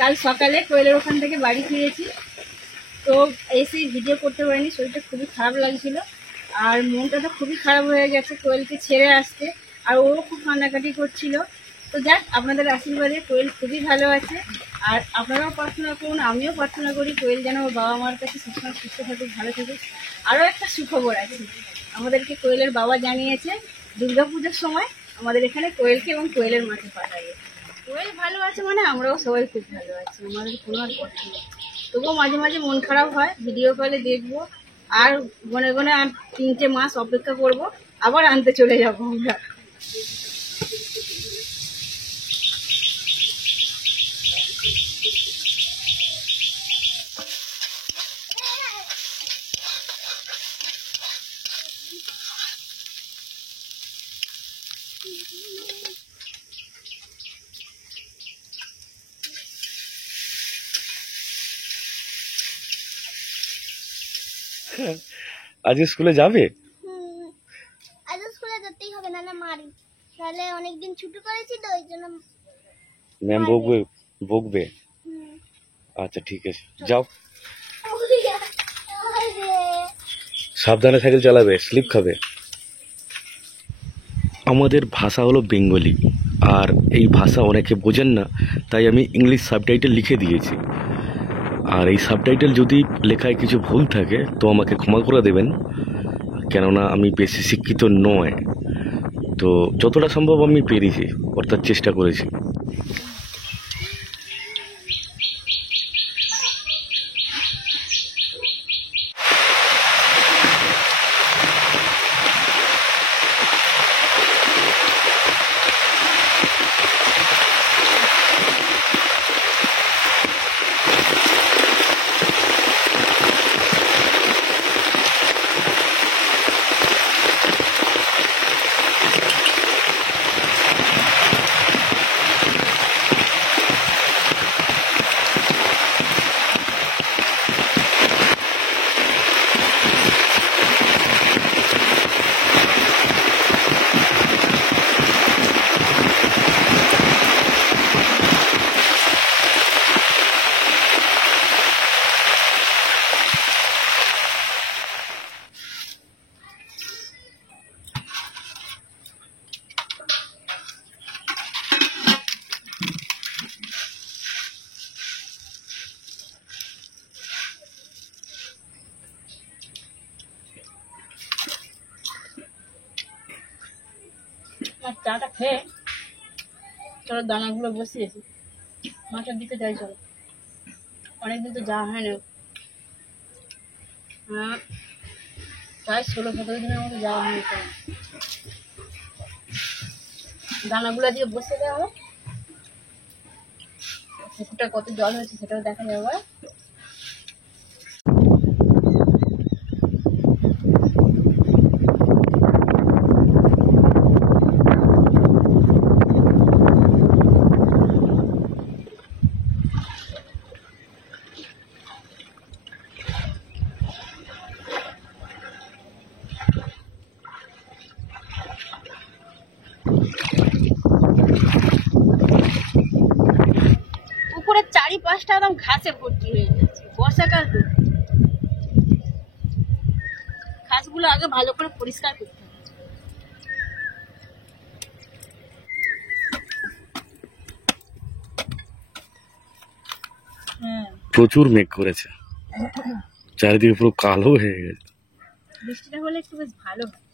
কাল সকালে কোয়েলের ওখান থেকে বাড়ি ফিরেছি, তো এসে ভিডিও করতে পারিনি, শরীরটা খুবই খারাপ লাগছিল আর মনটা তো খুবই খারাপ হয়ে গেছে কোয়েলকে ছেড়ে আসতে, আর ওরও খুব কান্নাকাটি করছিল। তো যাক, আপনাদের আশীর্বাদে কোয়েল খুবই ভালো আছে, আর আপনারাও প্রার্থনা করুন, আমিও প্রার্থনা করি কোয়েল যেন ওর বাবা মার কাছে সবসময় সুস্থ থাকুক, ভালো থাকুক। আরও একটা সুখবর আছে, আমাদেরকে কোয়েলের বাবা জানিয়েছে দুর্গাপুজোর সময় আমাদের এখানে কোয়েলকে এবং কোয়েলের মাকে পাঠাবে। কোয়েল ভালো আছে মানে আমরাও সবাই খুব ভালো আছি, আমাদের কোনো আর কথা নেই। তবুও মাঝে মাঝে মন খারাপ হয়, ভিডিও কলে দেখবো আর গনে গনে আর 3টে মাস অপেক্ষা করব, আবার আনতে চলে যাবো আমরা। আজকে স্কুলে যাবে? আজ স্কুলে যেতেই হবে, নাহলে মারি। তাহলে অনেকদিন ছুটি করেছি তো, ওই জন্য ম্যাম বকবে। আচ্ছা ঠিক আছে, যাও। সাবধানে সাইকেল চালাবে, স্লিপ খাবে। আমাদের ভাষা হলো বেঙ্গলি, আর এই ভাষা অনেকে বোঝেন না, তাই আমি ইংলিশ সাবটাইটেল লিখে দিয়েছি। আর এই সাবটাইটেল যদি লেখায় কিছু ভুল থাকে তো আমাকে ক্ষমা করে দেবেন, কেননা আমি বেশি শিক্ষিত নয়, তো যতটা সম্ভব আমি পেরেছি, অর্থাৎ চেষ্টা করেছি। চাটা খেয়ে চলো দানাগুলো বসিয়েছি, মাছের দিকে যাই চলো, অনেকদিন তো যাওয়া হয় না, প্রায় 16-17 দিনের মতো যাওয়া হয়নি। দানাগুলো দিয়ে বসে দেওয়া হবে, পুকুরটা কত জল হয়েছে সেটাও দেখা যাবে। পুকুরের চারিপাশটা একদম ঘাসে ভর্তি হয়ে যাচ্ছে, বর্ষাকাল তো, ঘাসগুলো আগে ভালো করে পরিষ্কার করতে হবে। প্রচুর মেঘ করেছে, চারিদিকে পুরো কালো হয়ে গেছে। বৃষ্টিটা হলে একটু বেশ ভালো হয়।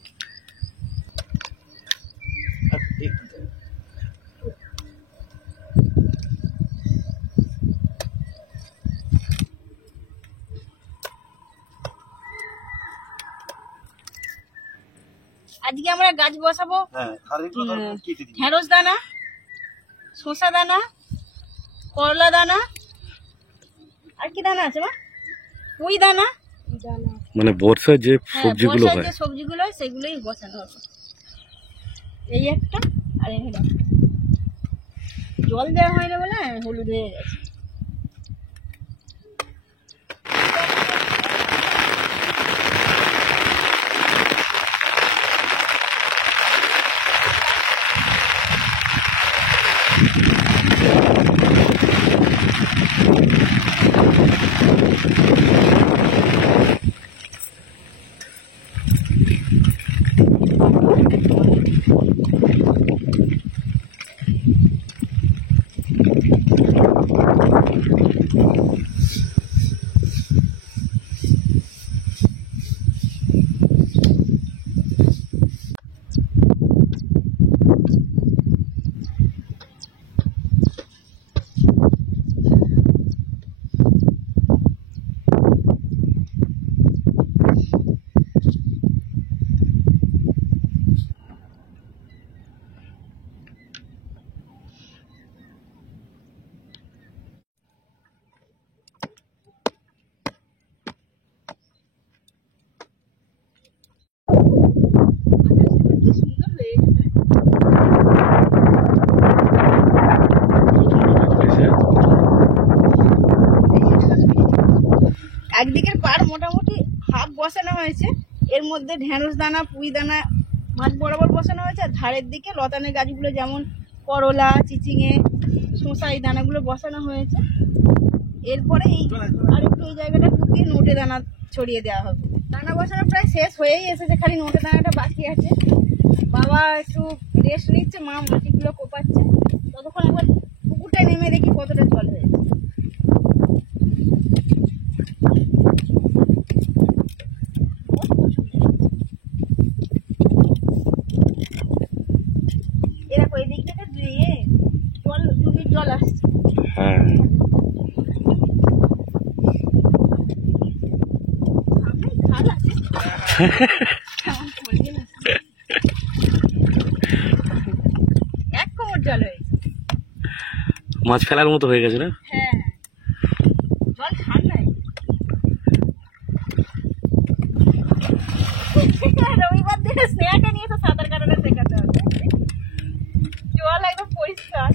আজকে আমরা গাছ বসাবো ঢেঁড়স দানা, শসা দানা, করলা দানা, আর কি দানা আছে মা, পুঁই দানা, মানে বর্ষায় যে সবজিগুলো বর্ষায় হয়, যে সবজিগুলো হয় সেগুলোই বসানো হবে। এই একটা, আর এই জল দেওয়া হয় না বলে হলুদ হয়ে গেছে। একদিকের পাড় মোটামুটি হাফ বসানো হয়েছে, এর মধ্যে ঢেঁড়স দানা পুঁই দানা মাছ বরাবর বসানো হয়েছে, আর ধারের দিকে লতানের গাছগুলো যেমন করলা চিচিঙে শসা এই দানাগুলো বসানো হয়েছে। এরপরে এই আর একটু এই জায়গাটা টুকিয়ে নোটে দানা ছড়িয়ে দেওয়া হবে। দানা বসানো প্রায় শেষ হয়েই এসেছে, খালি নোটে দানাটা বাকি আছে। বাবা একটু রেস্ট নিচ্ছে, মা মাটিগুলো কোপাচ্ছে, ততক্ষণ একবার পুকুরটায় নেমে দেখি কতটা জল হয়েছে। এরকম এই দিক থেকে জল ডুবির জল আসছে। হ্যাঁ, সামনে খাল আছে কেমন পড়বে না, এক কোমর জল হয়েছে। মাছ ফেলার মতো হয়ে গেছে না? হ্যাঁ জল ঠান্ডায়। রবিবার দিনে স্নেহাকে নিয়ে তো সাঁতার কাটাটা শেখাতে হবে, জল একদম পরিষ্কার।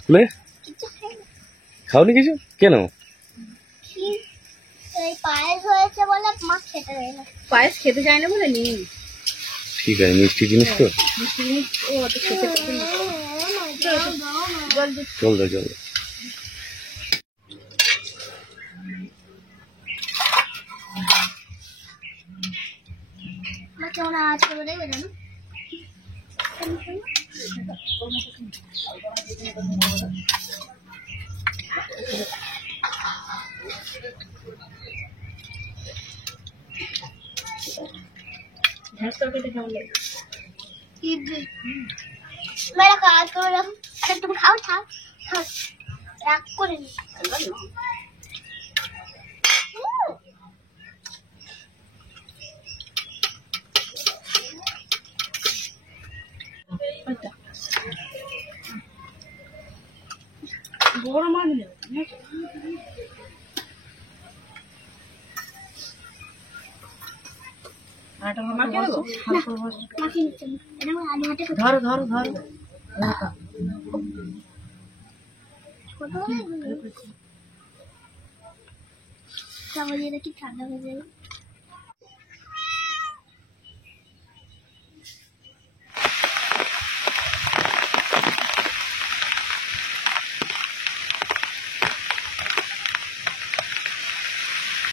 স্কুলে খাওনি কিছু কেন? কি এই পায়েস হয়েছে বলে মা খেতে দেয় না। পায়েস খেতে চায় না বলে নিয়ে নি। ঠিক আছে, মিষ্টি জিনিস তো। মিষ্টি জিনিস ও অত খেতে পছন্দ করে না। জল দিচ্ছি। চল দাও চল দাও। মা কেমন আওয়াজ করে দেবে জানো? ঢ্যাঁস তরকারিটা কেমন লাগে? মেরা কাজ করে রাখো, আরে তুমি খাও খাও খাও, রাগ করে নি। বড় মাছ নেবে, বুঝেছো? আর একটা মাখিয়ে দেবো? মাখিয়ে নিচ্ছে না। এটা আমার আলু হাতে ধরো ধরো ধরো। কত চামচ দিয়ে দেখি ঠান্ডা হয়ে যাবে।